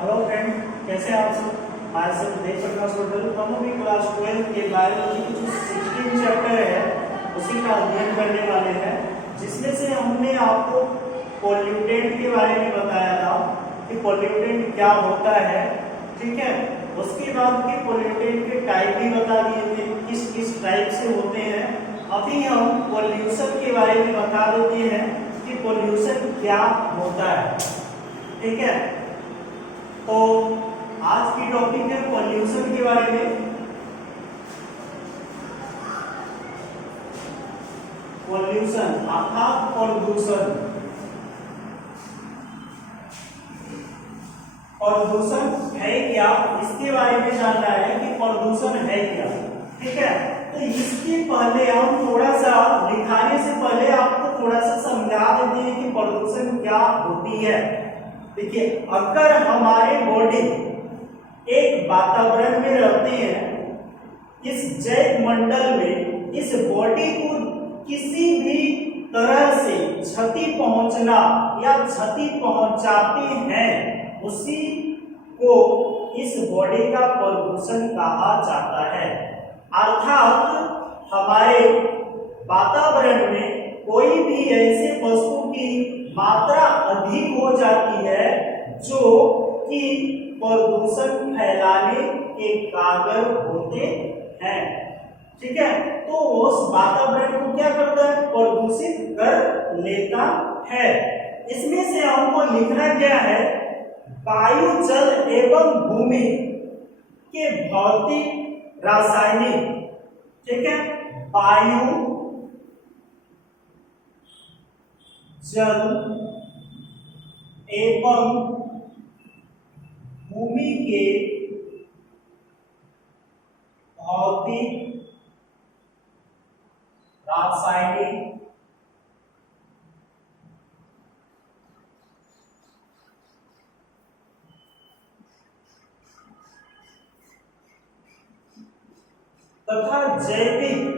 Hello friend, कैसे हैं आप सब। आज से देख प्रकाश होटल हम अभी क्लास 12 के बायोलॉजी की जो 16 चैप्टर है उसी का अध्ययन करने वाले हैं, जिसमें से हमने आपको पोल्यूटेंट के बारे में बताया था कि पोल्यूटेंट क्या होता है। ठीक है, उसके बाद के पोल्यूटेंट के टाइप भी बता दिए थे, किस किस टाइप से होते हैं। अभी हम पोल्यूशन के बारे में बता देते हैं कि पोल्यूशन क्या होता है। ठीक है, तो आज की टॉपिक है पॉल्यूशन के बारे में। पॉल्यूशन अर्थात प्रदूषण। प्रदूषण है क्या, इसके बारे में जानना है कि प्रदूषण है क्या। ठीक है, तो इसके पहले हम थोड़ा सा लिखाने से पहले आपको थोड़ा सा समझा देते हैं कि प्रदूषण क्या होती है। देखिए, अगर हमारे बॉडी एक वातावरण में रहते हैं, इस जैव मंडल में इस बॉडी को किसी भी तरह से क्षति पहुंचना या क्षति पहुंचाते हैं, उसी को इस बॉडी का प्रदूषण कहा जाता है। अर्थात हमारे वातावरण में कोई भी ऐसे वस्तु की मात्रा अधिक हो जाती है जो कि प्रदूषण फैलाने के कागर होते हैं। ठीक है, तो उस वातावरण को क्या करता है, प्रदूषित कर लेता है। इसमें से हमको लिखना क्या है, वायु, जल एवं भूमि के भौतिक रासायनिक। ठीक है, वायु, जल एवं भूमि के भौतिक रासायनिक तथा जैविक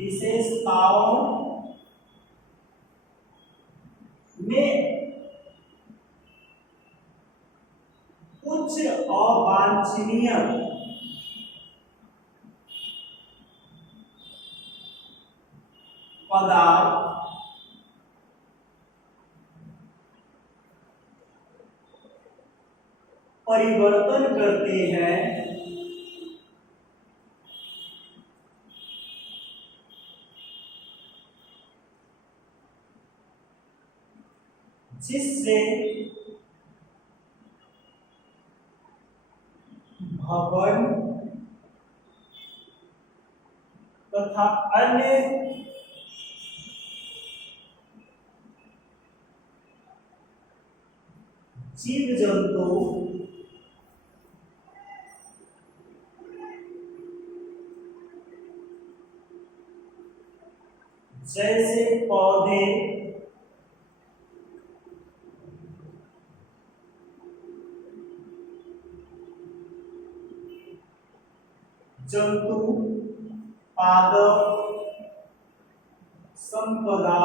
विशेषताओं में कुछ अवांछनीय पदार्थ परिवर्तन करते हैं, जिससे भवन तथा अन्य जीव जंतु जैसे पौधे, जंतु, पादप, संपदा,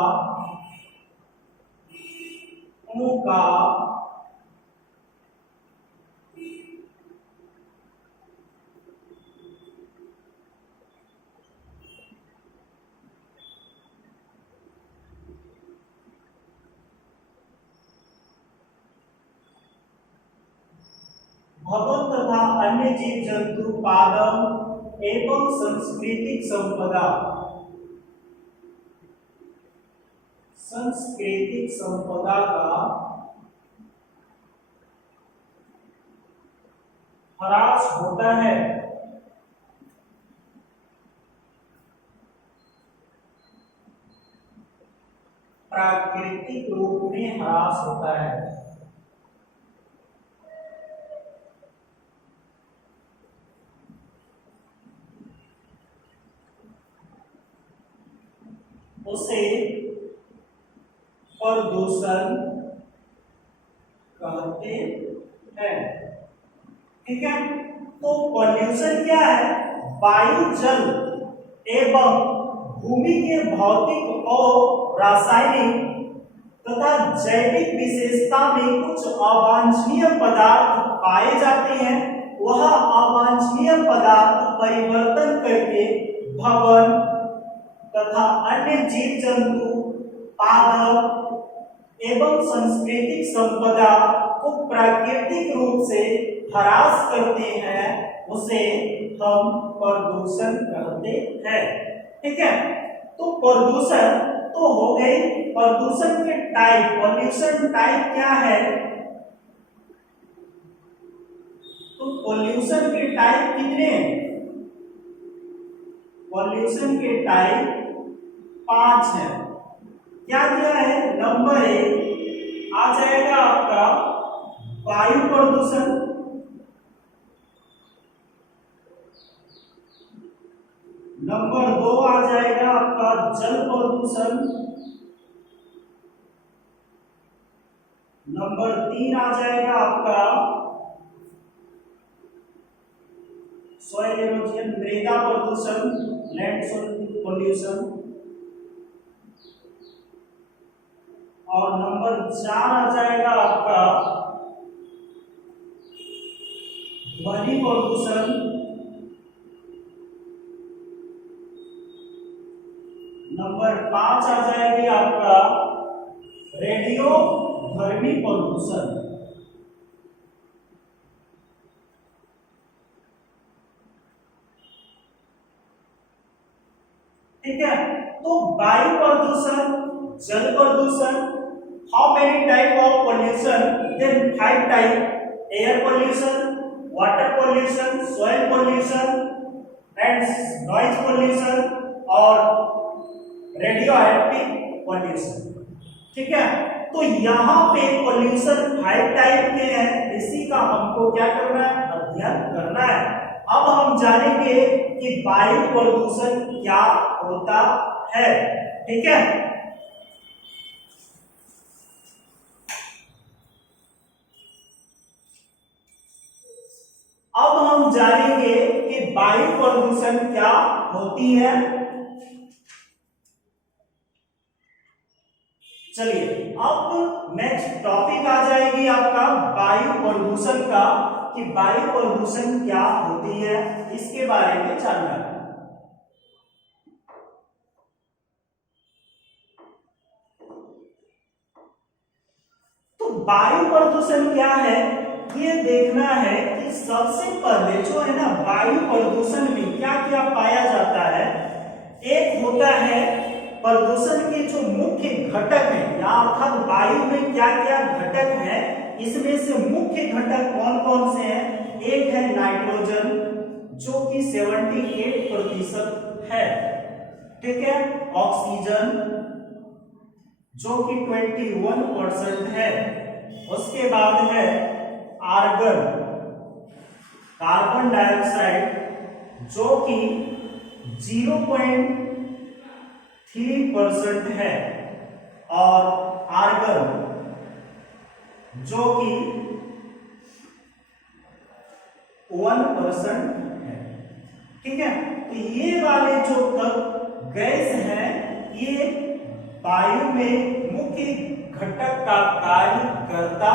का भवन तथा अन्य जीव जंतु, पादप एवं सांस्कृतिक संपदा। सांस्कृतिक संपदा का ह्रास होता है। प्राकृतिक रूप में ह्रास होता है। उसे प्रदूषण कहते हैं। ठीक है, तो पॉल्यूशन क्या है? वायु, जल एवं भूमि के भौतिक और रासायनिक तथा जैविक विशेषता में कुछ अवांछनीय पदार्थ पाए जाते हैं, वह अवांछनीय पदार्थ परिवर्तन करके भवन तथा अन्य जीव जंतु, पादप एवं सांस्कृतिक संपदा को प्राकृतिक रूप से ह्रास करते हैं, उसे हम प्रदूषण कहते हैं। ठीक है, तो प्रदूषण तो हो गई। प्रदूषण के टाइप, पॉल्यूशन टाइप क्या है? तो पॉल्यूशन के टाइप कितने हैं? पॉल्यूशन के टाइप 5 है। क्या क्या है? नंबर 1 आ जाएगा आपका वायु प्रदूषण, नंबर 2 आ जाएगा आपका जल प्रदूषण, नंबर 3 आ जाएगा आपका सॉइल इरोजन, मृदा प्रदूषण, लैंड सॉइल पोल्यूशन, और नंबर 4 आ जाएगा आपका ध्वनि प्रदूषण, नंबर 5 आ जाएगी आपका रेडियो ध्वनि प्रदूषण। ठीक है, तो वायु प्रदूषण, जल प्रदूषण, how many type of pollution? Then 5 type: air pollution, water pollution, soil pollution and noise pollution और रेडियो एक्टिव पोल्यूशन। ठीक है, तो यहाँ पे पोल्यूशन 5 टाइप के हैं, इसी का हमको क्या करना है? अध्ययन करना है। अब हम जानेंगे कि वायु प्रदूषण क्या होता है। ठीक है, अब हम जानेंगे कि वायु प्रदूषण क्या होती है। चलिए, अब नेक्स्ट टॉपिक आ जाएगी आपका वायु प्रदूषण का, कि वायु प्रदूषण क्या होती है, इसके बारे में जानना है। तो वायु प्रदूषण क्या है, ये देखना है कि सबसे पहले जो है ना, वायु प्रदूषण में क्या क्या पाया जाता है। एक होता है प्रदूषण के जो मुख्य घटक हैं, या अर्थात वायु में क्या क्या घटक हैं, इसमें से मुख्य घटक कौन कौन से हैं? एक है नाइट्रोजन, जो कि 78% है। ठीक है, ऑक्सीजन जो कि 21% है। उसके बाद है आर्गन, कार्बन डाइऑक्साइड, जो कि 0.3% है, और आर्गन जो कि 1% है। ठीक है, तो ये वाले जो तत्व गैस हैं, ये वायु में मुख्य घटक का कार्य करता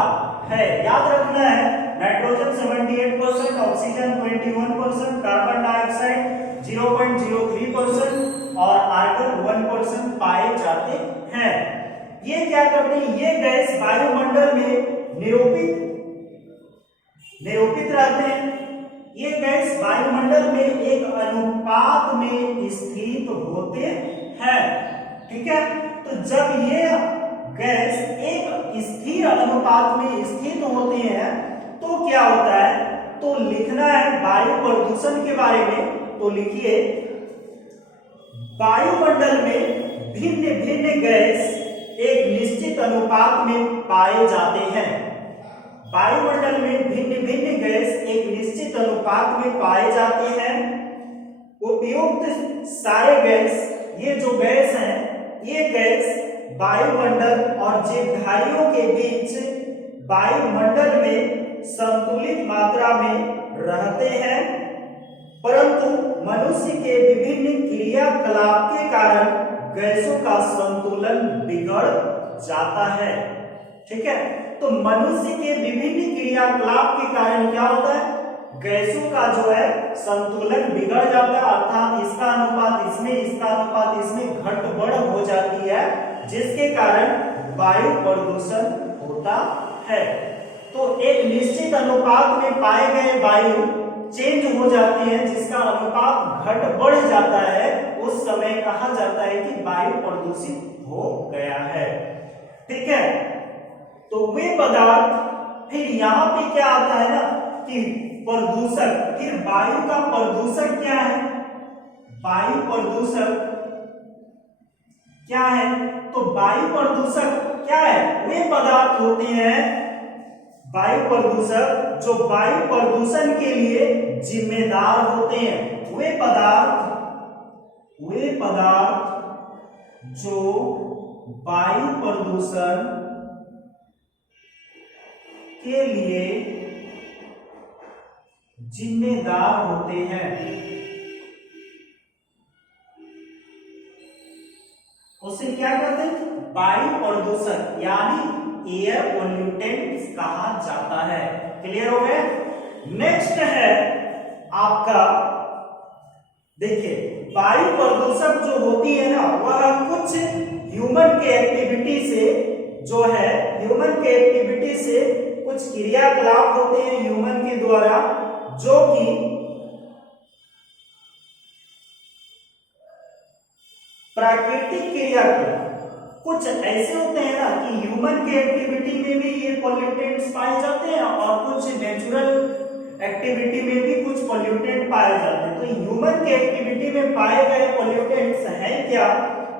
है। याद रखना है, नाइट्रोजन 78%, ऑक्सीजन 21%, कार्बन डाइऑक्साइड 0.03% और आर्गन 1% पाए जाते हैं। ये क्या करते हैं? ये गैस वायुमंडल में निरूपित रहते हैं। ये गैस वायुमंडल में एक अनुपात में स्थित होते हैं। ठीक है, तो जब ये गैस एक स्थिर अनुपात में स्थित होते हैं तो क्या होता है? तो लिखना है वायु प्रदूषण के बारे में, तो लिखिए वायुमंडल में भिन्न भिन्न गैस एक निश्चित अनुपात में पाए जाते हैं। वायुमंडल में भिन्न भिन्न गैस एक निश्चित अनुपात में पाए जाते हैं। उपयुक्त सारे गैस, ये जो गैस हैं, ये गैस वायुमंडल और जीवधारियों के बीच वायुमंडल में संतुलित मात्रा में रहते हैं, परंतु मनुष्य के विभिन्न क्रियाकलाप के कारण गैसों का संतुलन बिगड़ जाता है। ठीक है, तो मनुष्य के विभिन्न क्रियाकलाप के कारण क्या होता है, गैसों का जो है संतुलन बिगड़ जाता है, अर्थात इसका अनुपात इसमें, इसका अनुपात इसमें घट-बढ़ हो जाती है, जिसके कारण वायु प्रदूषण होता है। तो एक निश्चित अनुपात में पाए गए वायु चेंज हो जाती है, जिसका अनुपात घट बढ़ जाता है, उस समय कहा जाता है कि वायु प्रदूषित हो गया है। ठीक है, तो वे पदार्थ, फिर यहाँ पे क्या आता है ना कि प्रदूषण, फिर वायु का प्रदूषण क्या है, वायु प्रदूषण क्या है, तो वायु प्रदूषण क्या है, वे पदार्थ होते हैं वायु प्रदूषक जो वायु प्रदूषण के लिए जिम्मेदार होते हैं, वे पदार्थ जो वायु प्रदूषण के लिए जिम्मेदार होते हैं, उसे क्या कहते हैं, वायु प्रदूषण यानी एयर पोल्यूटेंट्स कहा जाता है। क्लियर हो गया। नेक्स्ट है आपका, देखिए वायु प्रदूषक जो होती है ना, वह कुछ ह्यूमन के एक्टिविटी से, जो है ह्यूमन के एक्टिविटी से कुछ क्रियाकलाप होते हैं ह्यूमन के द्वारा, जो कि प्राकृतिक क्रियाकलाप कुछ ऐसे होते हैं ना कि ह्यूमन के एक्टिविटी में भी ये पोल्यूटेंट्स पाए जाते हैं, और कुछ नेचुरल एक्टिविटी में भी कुछ पोल्यूटेंट पाए जाते हैं। तो ह्यूमन के एक्टिविटी में पाए गए पोल्यूटेंट्स हैं क्या,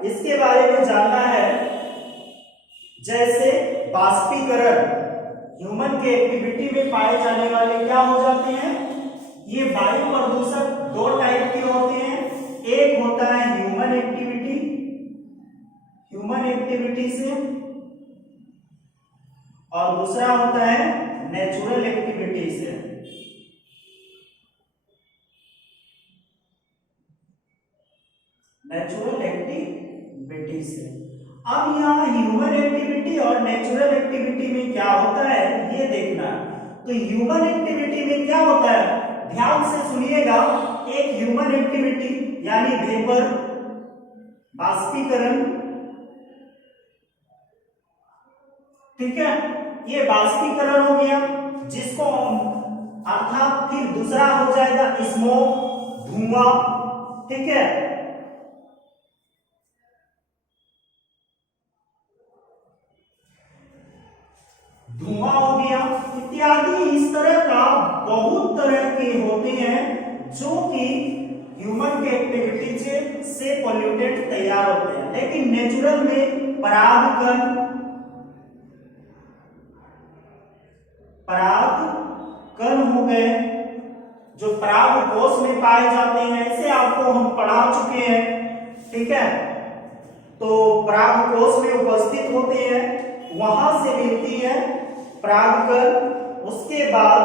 इसके बारे में जानना है। जैसे बाष्पीकरण, ह्यूमन के एक्टिविटी में पाए जाने वाले क्या हो जाते हैं, ये वायु प्रदूषक दो टाइप के होते हैं। एक होता है ह्यूमन एक्टिविटी से, और दूसरा होता है नेचुरल एक्टिविटी से। अब यहाँ ह्यूमन एक्टिविटी और नेचुरल एक्टिविटी में क्या होता है ये देखना। तो ह्यूमन एक्टिविटी में क्या होता है, ध्यान से सुनिएगा। एक ह्यूमन एक्टिविटी यानी वेपर, बाष्पीकरण, ठीक है, ये बाष्पीकरण हो गया, जिसको अर्थात फिर दूसरा हो जाएगा स्मोक, धुआं। ठीक है, धुआं हो गया इत्यादि। इस तरह का बहुत तरह के होते हैं जो कि ह्यूमन के एक्टिविटी से पोल्यूटेंट तैयार होते हैं। लेकिन नेचुरल में परागकण हो गए, जो पराग कोश में पाए जाते हैं, ऐसे आपको हम पढ़ा चुके हैं। ठीक है, तो पराग कोश में उपस्थित होते हैं, वहां से मिलती है परागकण। उसके बाद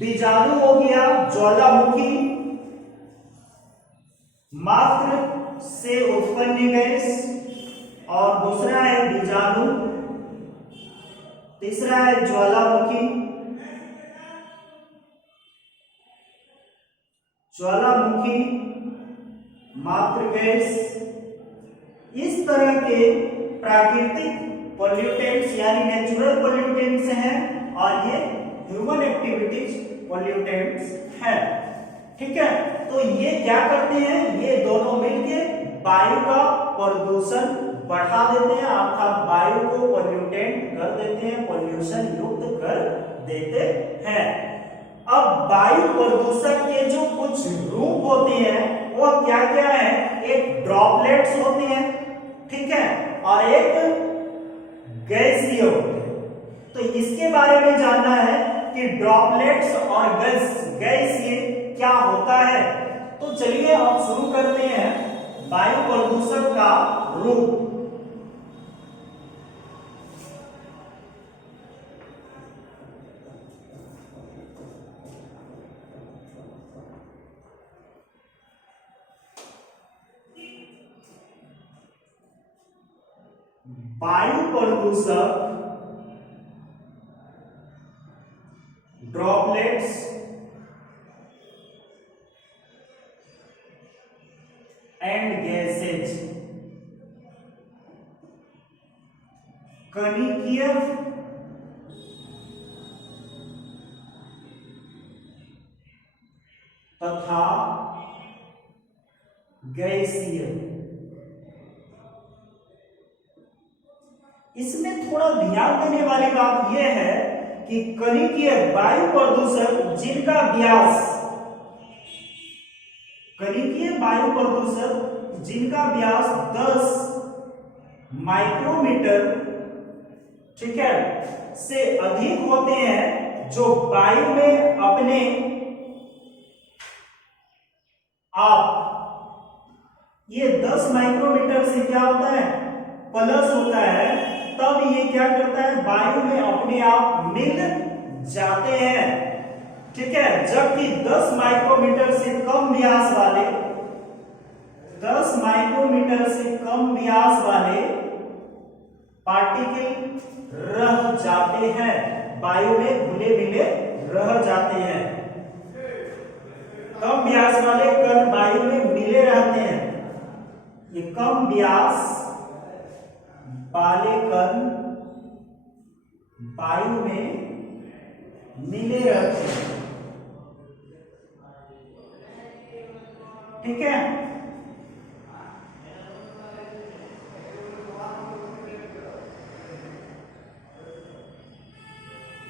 बीजाणु हो गया, ज्वालामुखी मात्र से उत्पन्न गैस, और दूसरा है बीजाणु, तीसरा है ज्वालामुखी मात्र गैस। इस तरह के प्राकृतिक पोल्यूटेंट्स यानी नेचुरल पोल्यूटेंट्स हैं, और ये ह्यूमन एक्टिविटीज पोल्यूटेंट्स हैं। ठीक है, तो ये क्या करते हैं, ये दोनों मिलके वायु का प्रदूषण बढ़ा देते हैं, अर्थात वायु को पोल्यूटेंट कर देते हैं, पोल्यूशन युक्त कर देते हैं। अब वायु प्रदूषक के जो कुछ रूप होते हैं वो क्या क्या है, एक ड्रॉपलेट्स होते हैं, ठीक है, और एक गैसीय होते हैं। तो इसके बारे में जानना है कि ड्रॉपलेट्स और गैसीय क्या होता है। तो चलिए अब शुरू करते हैं वायु प्रदूषक का रूप। वायु प्रदूषक ड्रॉपलेट्स एंड गैसेज कणिकीय तथा गैसीय। इसमें थोड़ा ध्यान देने वाली बात यह है कि कणिकीय वायु प्रदूषक जिनका व्यास कणिकीय वायु प्रदूषक जिनका व्यास 10 माइक्रोमीटर, ठीक है, से अधिक होते हैं, जो वायु में अपने आप, ये 10 माइक्रोमीटर से क्या होता है, प्लस होता है, तब ये क्या करता है, वायु में अपने आप मिल जाते हैं, ठीक है। जबकि 10 माइक्रोमीटर से कम व्यास वाले 10 माइक्रोमीटर से कम व्यास वाले पार्टिकल रह जाते हैं, वायु में घुले मिले रह जाते हैं। कम व्यास वाले कण वायु में मिले रहते हैं। ये कम व्यास वाले कण वायु में मिले रहते हैं, ठीक है।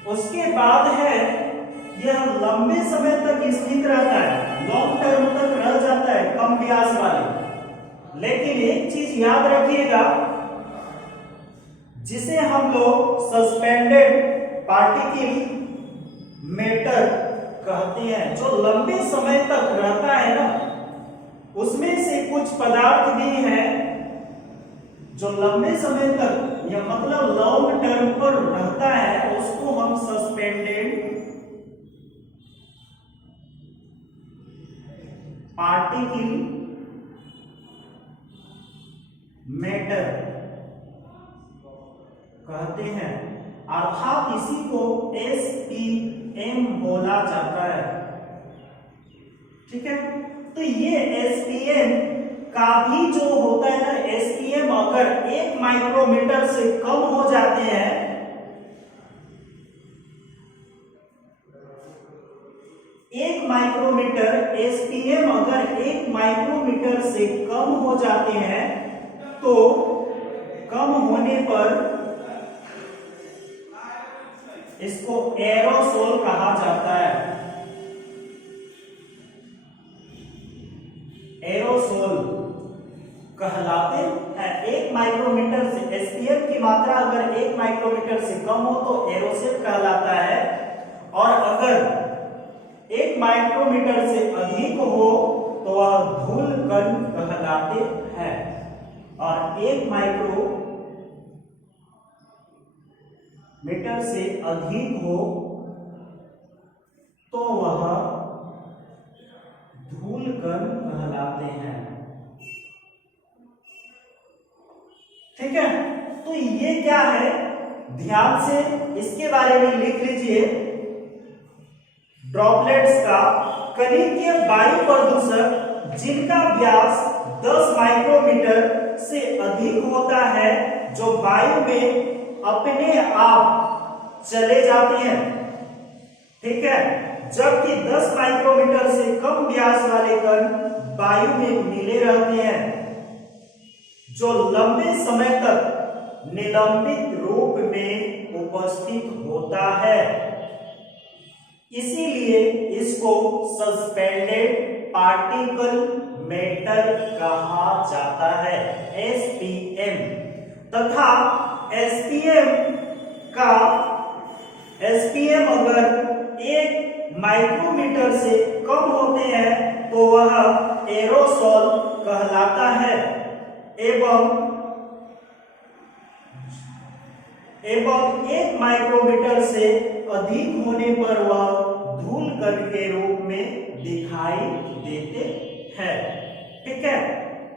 उसके बाद है यह लंबे समय तक स्थित रहता है, लॉन्ग टर्म तक रह जाता है कम व्यास वाले। लेकिन एक चीज याद रखिएगा, जिसे हम लोग सस्पेंडेड पार्टिकल मैटर कहते हैं, जो लंबे समय तक रहता है ना, उसमें से कुछ पदार्थ भी हैं जो लंबे समय तक, या मतलब लॉन्ग टर्म पर रहता है, उसको हम सस्पेंडेड पार्टिकल मैटर कहते हैं, अर्थात इसी को SPM बोला जाता है, ठीक है। तो ये SPM का भी जो होता है ना, SPM अगर 1 माइक्रोमीटर से कम हो जाते हैं, एक माइक्रोमीटर SPM अगर 1 माइक्रोमीटर से कम हो जाते हैं, तो कम होने पर इसको एरोसोल कहा जाता है। एरोसोल कहलाते हैं। 1 माइक्रोमीटर से SPM की मात्रा अगर 1 माइक्रोमीटर से कम हो तो एरोसोल कहलाता है, और अगर 1 माइक्रोमीटर से अधिक हो तो वह धूल कण कहलाते हैं, और 1 माइक्रोमीटर से अधिक हो तो वह धूल कण कहलाते हैं, ठीक है। तो ये क्या है, ध्यान से इसके बारे में लिख लीजिए। ड्रॉपलेट्स का कणिकीय वायु प्रदूषक जिनका व्यास 10 माइक्रोमीटर से अधिक होता है, जो वायु में अपने आप चले जाते हैं, ठीक है। जबकि 10 माइक्रोमीटर से कम व्यास वाले कण वायु में मिले रहते हैं, जो लंबे समय तक निलंबित रूप में उपस्थित होता है। इसीलिए इसको सस्पेंडेड पार्टिकल मैटर कहा जाता है, SPM। तथा SPM अगर 1 माइक्रोमीटर से कम होते हैं तो वह एरोसोल कहलाता है, एवं 1 माइक्रोमीटर से अधिक होने पर वह धूल कण के रूप में दिखाई देते हैं, ठीक है।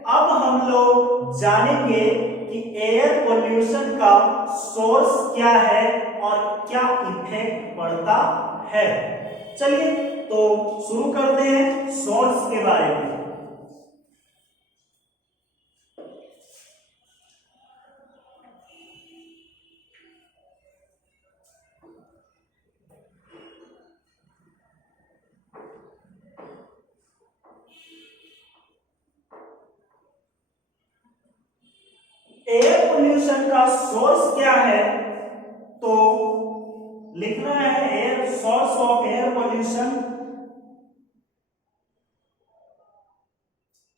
अब हम लोग जानेंगे कि एयर पोल्यूशन का सोर्स क्या है और क्या इफेक्ट पड़ता है। चलिए तो शुरू करते हैं सोर्स के बारे में। एयर पोल्यूशन का सोर्स क्या है, तो लिखना है air source of air pollution,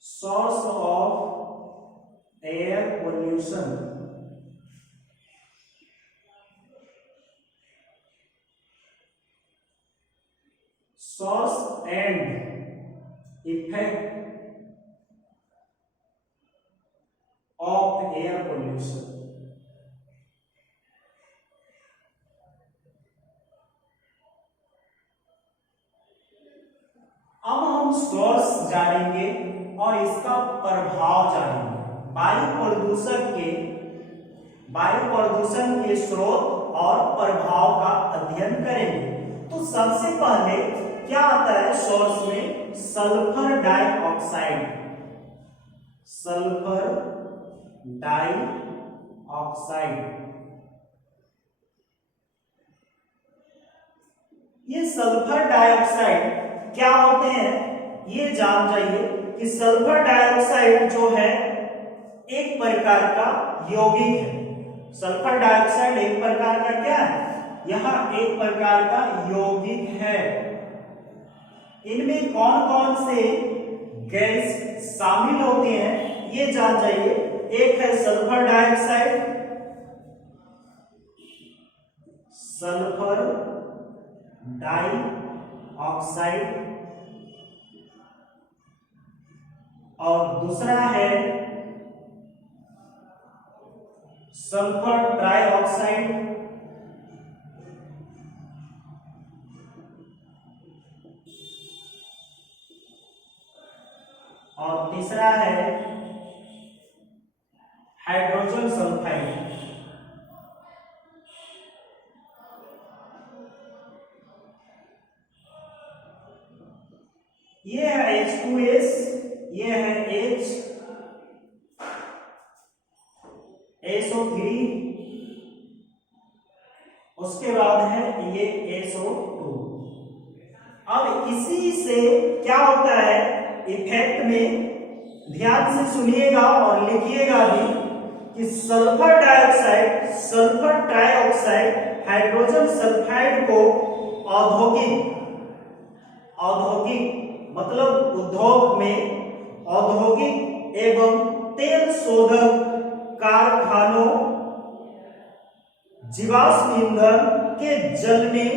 source of air pollution, source and effect of air pollution. अब हम सोर्स जानेंगे और इसका प्रभाव जानेंगे। वायु प्रदूषण के स्रोत और प्रभाव का अध्ययन करेंगे। तो सबसे पहले क्या आता है सोर्स में, सल्फर डाइऑक्साइड, सल्फर डाइऑक्साइड। ये सल्फर डाइऑक्साइड क्या होते हैं ये जान जाइए कि सल्फर डाइऑक्साइड जो है एक प्रकार का यौगिक है। सल्फर डाइऑक्साइड एक प्रकार का क्या है, यह एक प्रकार का यौगिक है। इनमें कौन कौन से गैस शामिल होते हैं ये जान जाइए। एक है सल्फर डाइऑक्साइड, सल्फर डाइऑक्साइड, और दूसरा है सल्फर ट्राइऑक्साइड, और तीसरा है हाइड्रोजन सल्फाइड। ये है H2S, ये है SO3, उसके बाद है ये SO2। अब इसी से क्या होता है इफेक्ट में, ध्यान से सुनिएगा और लिखिएगा भी कि sulphur dioxide, sulphur trioxide, hydrogen sulphide को औद्योगिक मतलब उद्योग में औद्योगिक एवं तेल शोधक कारखानों, जीवाश्म ईंधन के जलने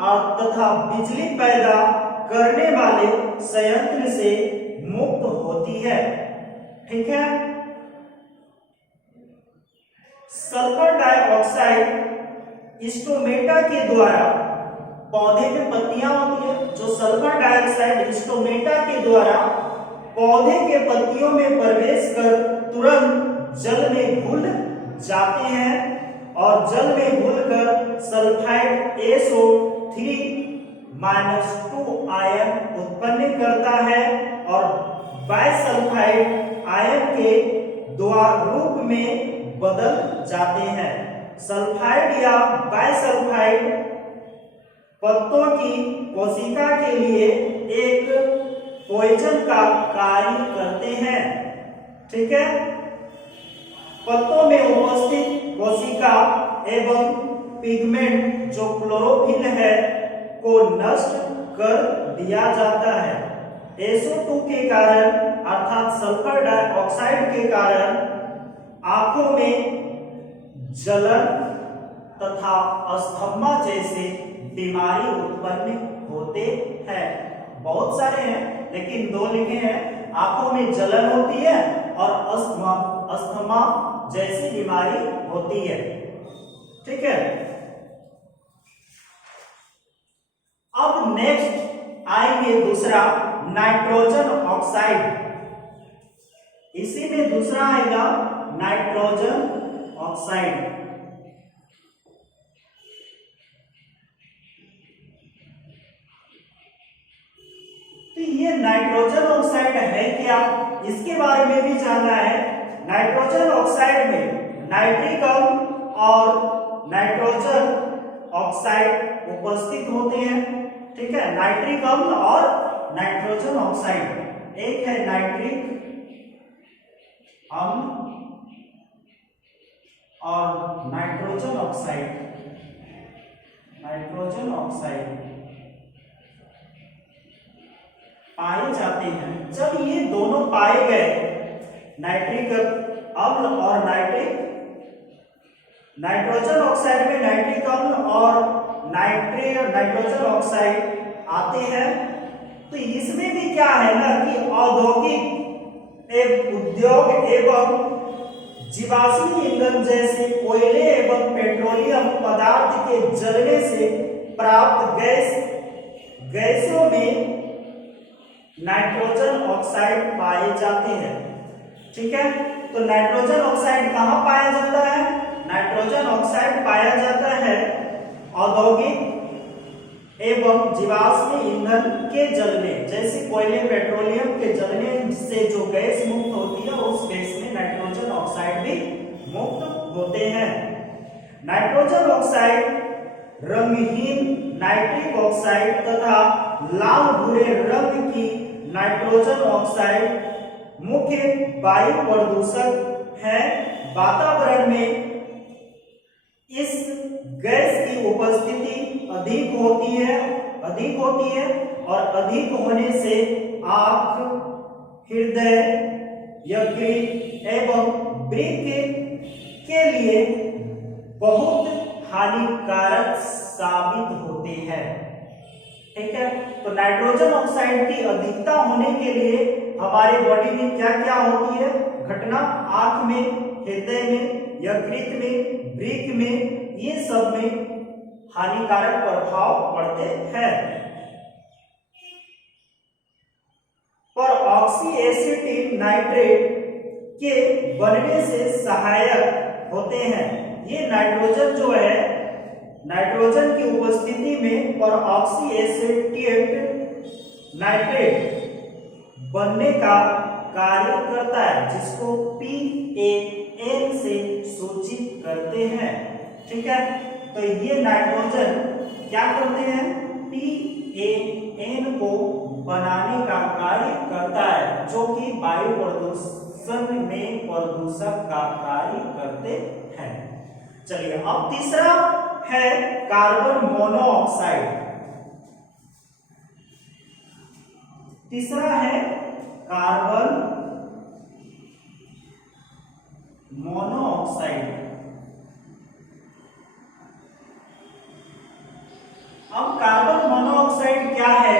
और तथा बिजली पैदा करने वाले संयंत्र से मुक्त होती है। ठीक है। सल्फर डाइऑक्साइड स्टोमेटा के द्वारा, पौधे में पत्तियां होती है, जो सल्फर डाइऑक्साइड स्टोमेटा के द्वारा पौधे के पत्तियों में प्रवेश कर तुरंत जल में घुल जाते हैं और जल में घुलकर सल्फाइड SO3-2 आयन उत्पन्न करता है और बाइसल्फाइड आयन के रूप में बदल जाते हैं। सल्फाइड या बाइसल्फाइड पत्तों की कोशिका के लिए एक पॉइजन का कार्य करते हैं। ठीक है। पत्तों में उपस्थित कोशिका एवं पिगमेंट जो क्लोरोफिल है को नष्ट कर दिया जाता है। SO2 के कारण अर्थात सल्फर डाइऑक्साइड के कारण आंखों में जलन तथा अस्थमा जैसे बीमारी उत्पन्न होते हैं। बहुत सारे हैं लेकिन दो लिखे हैं, आंखों में जलन होती है और अस्थमा जैसी बीमारी होती है। ठीक है। अब नेक्स्ट आएंगे दूसरा, नाइट्रोजन ऑक्साइड। इसी में दूसरा आएगा नाइट्रोजन ऑक्साइड। तो ये नाइट्रोजन ऑक्साइड है क्या, इसके बारे में भी जानना है। नाइट्रोजन ऑक्साइड में नाइट्रिक अम्ल और नाइट्रोजन ऑक्साइड उपस्थित होते हैं। ठीक है, नाइट्रिक अम्ल और नाइट्रोजन ऑक्साइड, एक है नाइट्रिक अम्ल और नाइट्रोजन ऑक्साइड। नाइट्रोजन ऑक्साइड पाए जाते हैं। जब ये दोनों पाए गए, नाइट्रिक अम्ल और नाइट्रोजन ऑक्साइड में नाइट्रिक अम्ल और नाइट्रोजन ऑक्साइड आते हैं, तो इसमें भी क्या है ना कि औद्योगिक उद्योग एवं जीवाश्म ईंधन जैसे कोयले एवं पेट्रोलियम पदार्थ के जलने से प्राप्त गैसों में नाइट्रोजन ऑक्साइड पाए जाते हैं। ठीक है, तो नाइट्रोजन ऑक्साइड कहां पाया जाता है? नाइट्रोजन ऑक्साइड पाया जाता है औद्योगिक एवं जीवाश्म ईंधन के जलने, जैसे कोयले पेट्रोलियम के जलने से जो गैस मुक्त होती है, उस गैस में नाइट्रोजन ऑक्साइड भी मुक्त होते हैं। नाइट्रोजन ऑक्साइड रंगहीन नाइट्रिक ऑक्साइड तथा लाल भूरे रंग की नाइट्रोजन ऑक्साइड मुख्य वायु प्रदूषक है। वातावरण में इस गैस की उपस्थिति अधिक होती है और अधिक होने से आंख, हृदय, यकृत एवं वृक्क के लिए बहुत हानिकारक साबित होते हैं। ठीक है, तो नाइट्रोजन ऑक्साइड की अधिकता होने के लिए हमारे बॉडी में क्या क्या होती है घटना? आंख में, हृदय में, यकृत में, वृक्क में, ये सब में हानिकारक प्रभाव पड़ते हैं। पर ऑक्सीएसिटिक नाइट्रेट के बनने से सहायक होते हैं। ये नाइट्रोजन जो है, नाइट्रोजन की उपस्थिति में पर ऑक्सीएसिटेट नाइट्रेट बनने का कार्य करता है, जिसको PaN से सूचित करते हैं। ठीक है, तो ये नाइट्रोजन क्या करते हैं? PaN को बनाने का कार्य करता है, जो कि वायु प्रदूषण में प्रदूषक का कार्य करते हैं। चलिए, अब तीसरा है कार्बन मोनोऑक्साइड। तीसरा है कार्बन मोनोऑक्साइड। अब कार्बन मोनोऑक्साइड क्या है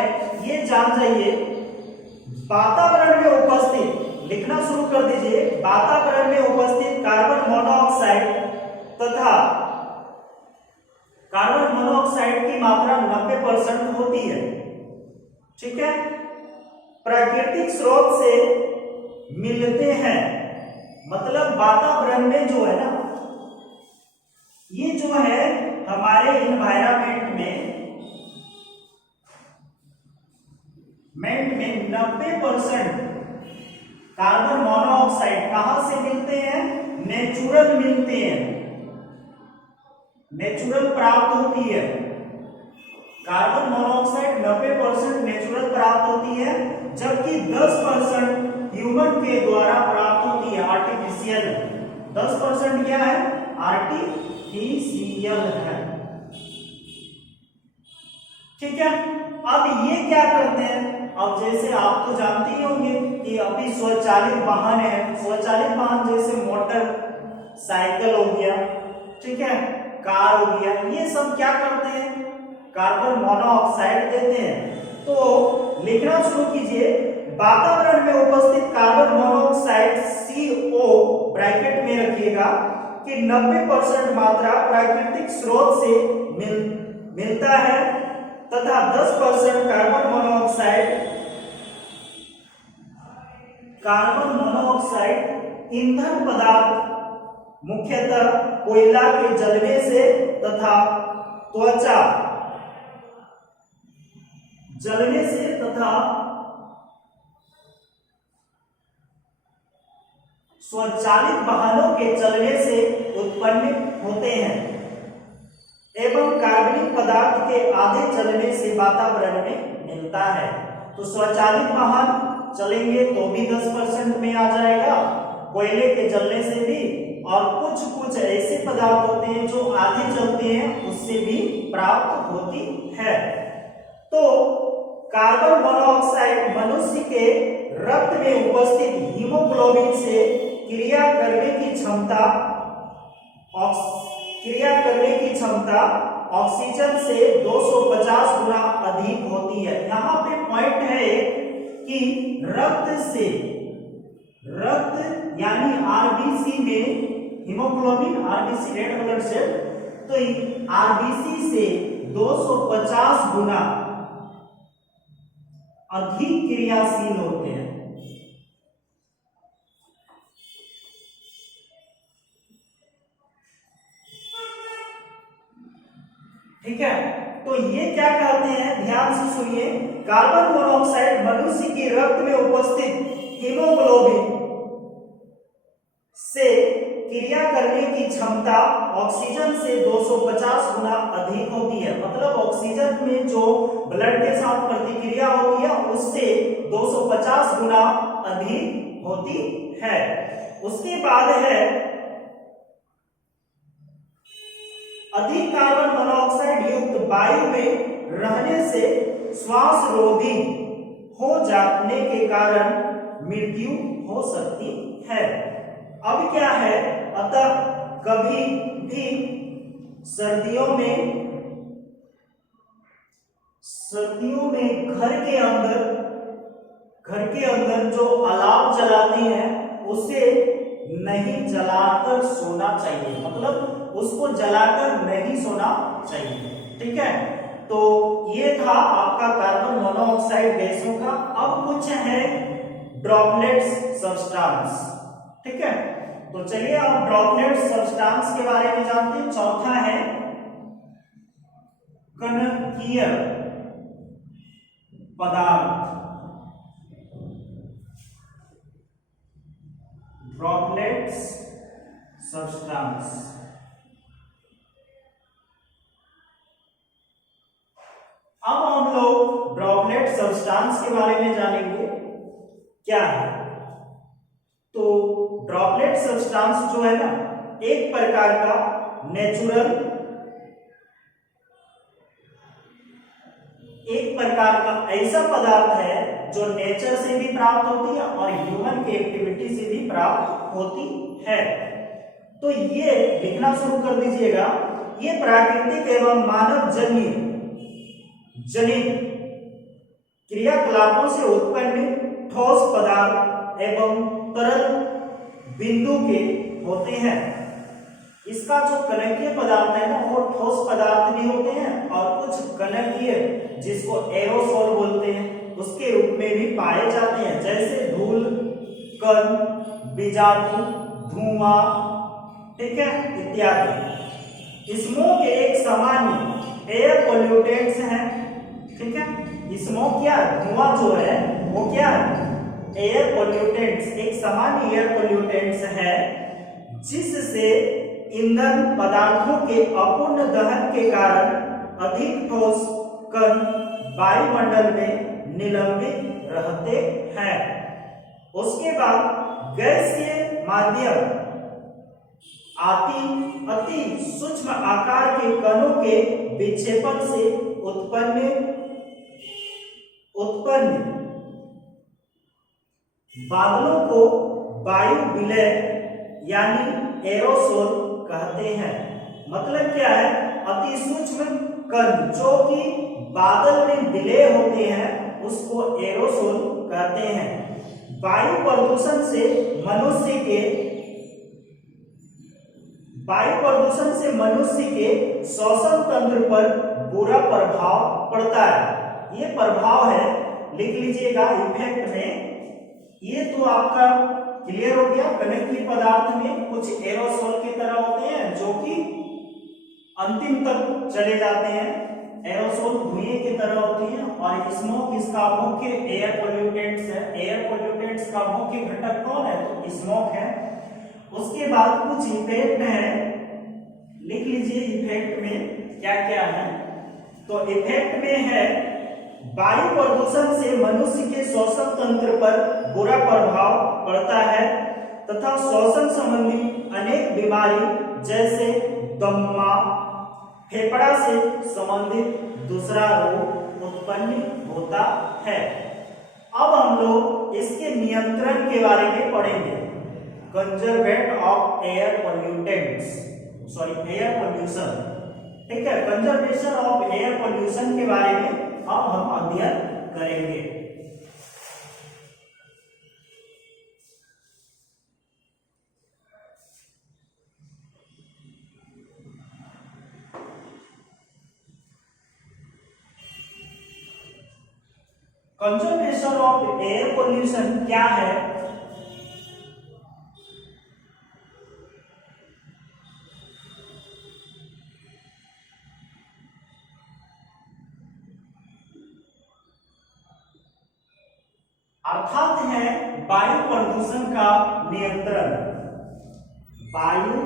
ये जान जाइए। वातावरण में उपस्थित, लिखना शुरू कर दीजिए, वातावरण में उपस्थित कार्बन मोनोऑक्साइड तथा कार्बन मोनोऑक्साइड की मात्रा 90% होती है। ठीक है, प्राकृतिक स्रोत से मिलते हैं, मतलब वातावरण में जो है ना, ये जो है हमारे इन्वायरमेंट में 90% कार्बन मोनोऑक्साइड कहां से मिलते हैं? नेचुरल मिलते हैं, नेचुरल प्राप्त होती है। कार्बन मोनोऑक्साइड 90% नेचुरल प्राप्त होती है, जबकि 10% ह्यूमन के द्वारा प्राप्त होती है, आर्टिफिशियल। 10% क्या है? आर्टिफिशियल है। ठीक है, अब ये क्या करते हैं? अब जैसे आप तो जानते ही होंगे कि अभी स्वचालित वाहन है, स्वचालित वाहन जैसे मोटर साइकिल हो गया, ठीक है, कार हो गया, ये सब क्या करते हैं? कार्बन मोनोऑक्साइड देते हैं। तो लिखना शुरू कीजिए, वातावरण में उपस्थित कार्बन मोनोऑक्साइड CO ब्रैकेट में रखिएगा कि 90% मात्रा प्राकृतिक स्रोत से मिलता है तथा 10% कार्बन मोनोऑक्साइड ईंधन पदार्थ मुख्यतः कोयला के जलने से तथा त्वचा जलने से तथा स्वचालित वाहनों के चलने से उत्पन्न होते हैं एवं कार्बनिक पदार्थ के आधे जलने से वातावरण में मिलता है। तो स्वचालित वाहन चलेंगे तो भी 10% में आ जाएगा, कोयले के जलने से भी, और कुछ कुछ ऐसे पदार्थ होते हैं जो आधे जलते हैं उससे भी प्राप्त होती है। तो कार्बन मोनोऑक्साइड मनुष्य के रक्त में उपस्थित हीमोग्लोबिन से क्रिया करने की क्षमता ऑक्सीजन से 250 गुना अधिक होती है। यहाँ पे पॉइंट है कि रक्त यानी आरबीसी में haemoglobin, RBC red blood cell, तो आरबीसी से 250 गुना अधिक क्रियाशील होते हैं। ठीक है, तो ये क्या कहते हैं, ध्यान से सुनिए। कार्बन मोनोऑक्साइड मनुष्य की रक्त में उपस्थित हीमोग्लोबिन से क्रिया करने की क्षमता ऑक्सीजन से 250 गुना अधिक होती है। मतलब ऑक्सीजन में जो ब्लड के साथ प्रतिक्रिया होती है उससे 250 गुना अधिक होती है। उसके बाद है अधिक कार्बन मोनोऑक्साइड युक्त वायु में रहने से श्वास रोधी हो जाने के कारण मृत्यु हो सकती है। अब क्या है, अतः कभी भी सर्दियों में घर के अंदर जो अलाव जलाते हैं उसे नहीं जलाकर सोना चाहिए, मतलब उसको जलाकर नहीं सोना चाहिए। ठीक है, तो ये था आपका कार्बन मोनोऑक्साइड गैसों का। अब कुछ है ड्रॉपलेट्स सब्सटेंस। ठीक है, तो चलिए अब ड्रॉपलेट सब्सटेंस के बारे में जानते हैं। चौथा है कणकीय पदार्थ, ड्रॉपलेट्स सब्सटेंस। अब हम लोग ड्रॉपलेट सब्सटेंस के बारे में जानेंगे क्या है। तो ड्रॉपलेट सब्सटेंस जो है ना, एक प्रकार का ऐसा पदार्थ है जो नेचर से भी प्राप्त होती है और ह्यूमन की एक्टिविटी से भी प्राप्त होती है। तो ये लिखना शुरू कर दीजिएगा, ये प्राकृतिक एवं मानव जनित क्रियाकलापों से उत्पन्न ठोस पदार्थ एवं तरल बिंदु के होते हैं। इसका जो कणकीय पदार्थ है ना, वो ठोस पदार्थ भी होते हैं और कुछ कणकीय जिसको एरोसोल बोलते हैं उसके रूप में भी पाए जाते हैं, जैसे धूल, कण, बीजाणु, धुआं, ठीक है, इत्यादि। स्मोक एक सामान्य एयर पोल्यूटेंट्स है। ठीक है, स्मोक क्या, धुआं जो है वो क्या है, एयर पोल्यूटेंट्स, एक सामान्य एयर पोल्यूटेंट्स है जिससे ईंधन पदार्थों के अपूर्ण दहन के कारण अधिक ठोस कण वायुमंडल में निलंबित रहते हैं। उसके बाद गैस के माध्यम अति सूक्ष्म आकार के कणों के विक्षेपण से उत्पन्न बादलों को वायु विलय यानी एरोसोल कहते हैं। मतलब क्या है, अति सूक्ष्म कण जो कि बादल में विलय होते हैं उसको एरोसोल कहते हैं। वायु प्रदूषण से मनुष्य के श्वसन तंत्र पर बुरा प्रभाव पड़ता है। ये प्रभाव है, लिख लीजिएगा इफेक्ट में। ये तो आपका क्लियर हो गया, कणकीय पदार्थ में कुछ एरोसोल की अंतिम तक चले जाते हैं। एरोसोल धुएं की तरह होती है और स्मोक इसका मुख्य एयर पोल्यूटेंट्स है। एयर पोल्यूटेंट्स का मुख्य घटक कौन है? तो स्मोक है। उसके बाद कुछ इफेक्ट है, लिख लीजिए इफेक्ट में क्या क्या है। तो इफेक्ट में है वायु प्रदूषण से मनुष्य के श्वसन तंत्र पर बुरा प्रभाव पड़ता है तथा श्वसन संबंधी अनेक बीमारी जैसे दम्मा, फेफड़ा से संबंधित दूसरा रोग उत्पन्न होता है। अब हम लोग इसके नियंत्रण के बारे में पढ़ेंगे। Conserve of air pollutants, sorry air pollution, ठीक है। कंजर्वेशन ऑफ एयर पोल्यूशन के बारे में अब हम अध्ययन करेंगे। कंजर्वेशन ऑफ एयर पोल्यूशन क्या है? अर्थात है वायु प्रदूषण का नियंत्रण। वायु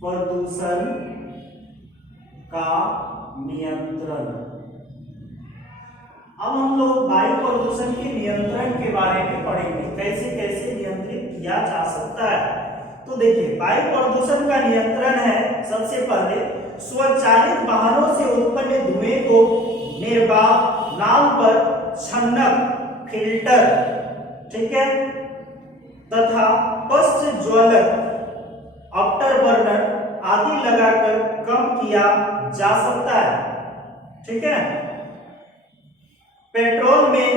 प्रदूषण का नियंत्रण। अब हम लोग वायु प्रदूषण के नियंत्रण के बारे में पढ़ेंगे, कैसे कैसे नियंत्रित किया जा सकता है। तो देखिए, वायु प्रदूषण का नियंत्रण है सबसे पहले स्वचालित वाहनों से उत्पन्न धुएं को निर्वात नाल पर छन्नक, फिल्टर, ठीक है, तथा पश्च ज्वलक, आफ्टर बर्नर आदि लगाकर कम किया जा सकता है, ठीक है। पेट्रोल में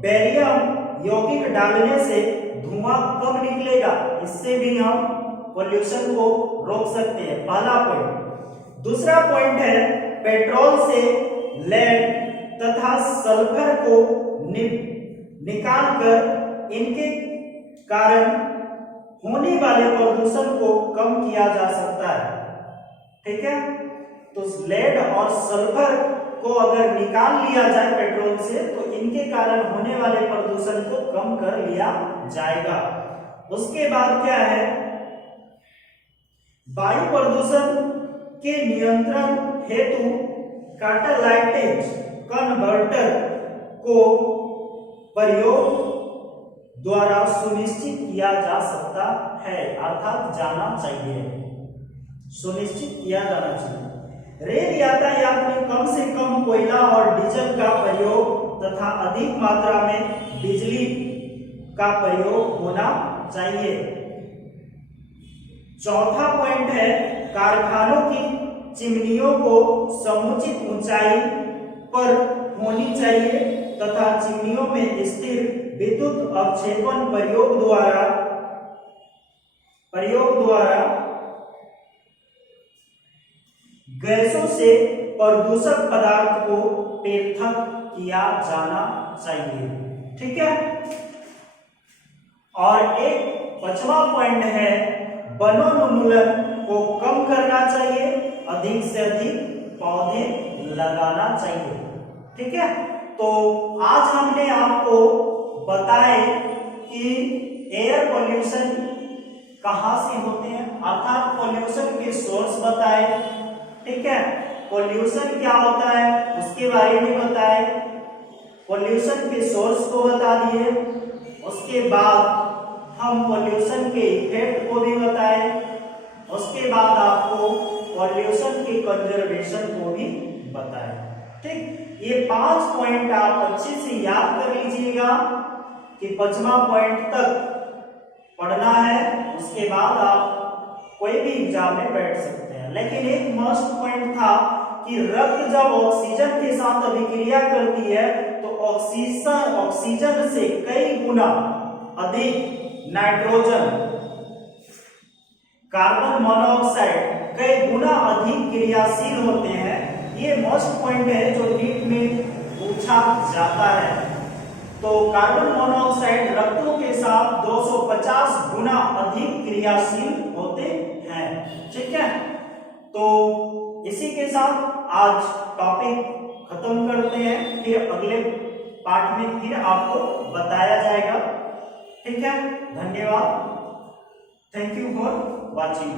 बेरियम यौगिक डालने से धुआं कम निकलेगा, इससे भी हम पोल्यूशन को रोक सकते हैं, पहला पॉइंट। दूसरा पॉइंट है पेट्रोल से लेड तथा सल्फर को निकालकर इनके कारण होने वाले प्रदूषण को कम किया जा सकता है, ठीक है। तो लेड और सल्फर को अगर निकाल लिया जाए पेट्रोल से तो इनके कारण होने वाले प्रदूषण को कम कर लिया जाएगा। उसके बाद क्या है, वायु प्रदूषण के नियंत्रण हेतु कैटालाइटिक कन्वर्टर को प्रयोग द्वारा सुनिश्चित किया जा सकता है, अर्थात जाना चाहिए, सुनिश्चित किया जाना चाहिए। रेल यातायात में कम से कम कोयला और डीजल का प्रयोग तथा अधिक मात्रा में बिजली का प्रयोग होना चाहिए। चौथा पॉइंट है कारखानों की चिमनियों को समुचित ऊंचाई पर होनी चाहिए तथा चिमनियों में स्थिर विद्युत अवक्षेपण प्रयोग द्वारा गैसों से प्रदूषक पदार्थ को पृथक किया जाना चाहिए, ठीक है। और एक पांचवा पॉइंट है वनोन्मूलन को कम करना चाहिए, अधिक से अधिक पौधे लगाना चाहिए, ठीक है। तो आज हमने आपको बताए कि एयर पोल्यूशन कहां से होते हैं, अर्थात पोल्यूशन के सोर्स बताए, ठीक है। पोल्यूशन क्या होता है उसके बारे में बताए, पोल्यूशन के सोर्स को बता दिए। उसके बाद हम पोल्यूशन के इफेक्ट को भी बताए। उसके बाद आपको पोल्यूशन के कंजर्वेशन को भी बताए, ठीक। ये 5 पॉइंट आप अच्छे से याद कर लीजिएगा कि 5वां पॉइंट तक पढ़ना है, उसके बाद आप कोई भी एग्जाम में बैठ सकते हैं। लेकिन एक मस्ट पॉइंट था कि रक्त जब ऑक्सीजन के साथ अभिक्रिया करती है तो ऑक्सीजन से कई गुना अधिक नाइट्रोजन, कार्बन मोनोऑक्साइड कई गुना अधिक क्रियाशील होते हैं। ये मोस्ट पॉइंट है जो नीट में पूछा जाता है। तो कार्बन मोनोऑक्साइड रक्तों के साथ 250 गुना अधिक क्रियाशील होते हैं, ठीक है। तो इसी के साथ आज टॉपिक खत्म करते हैं, फिर अगले पार्ट में फिर आपको बताया जाएगा। ठीक है, धन्यवाद। Thank you for watching.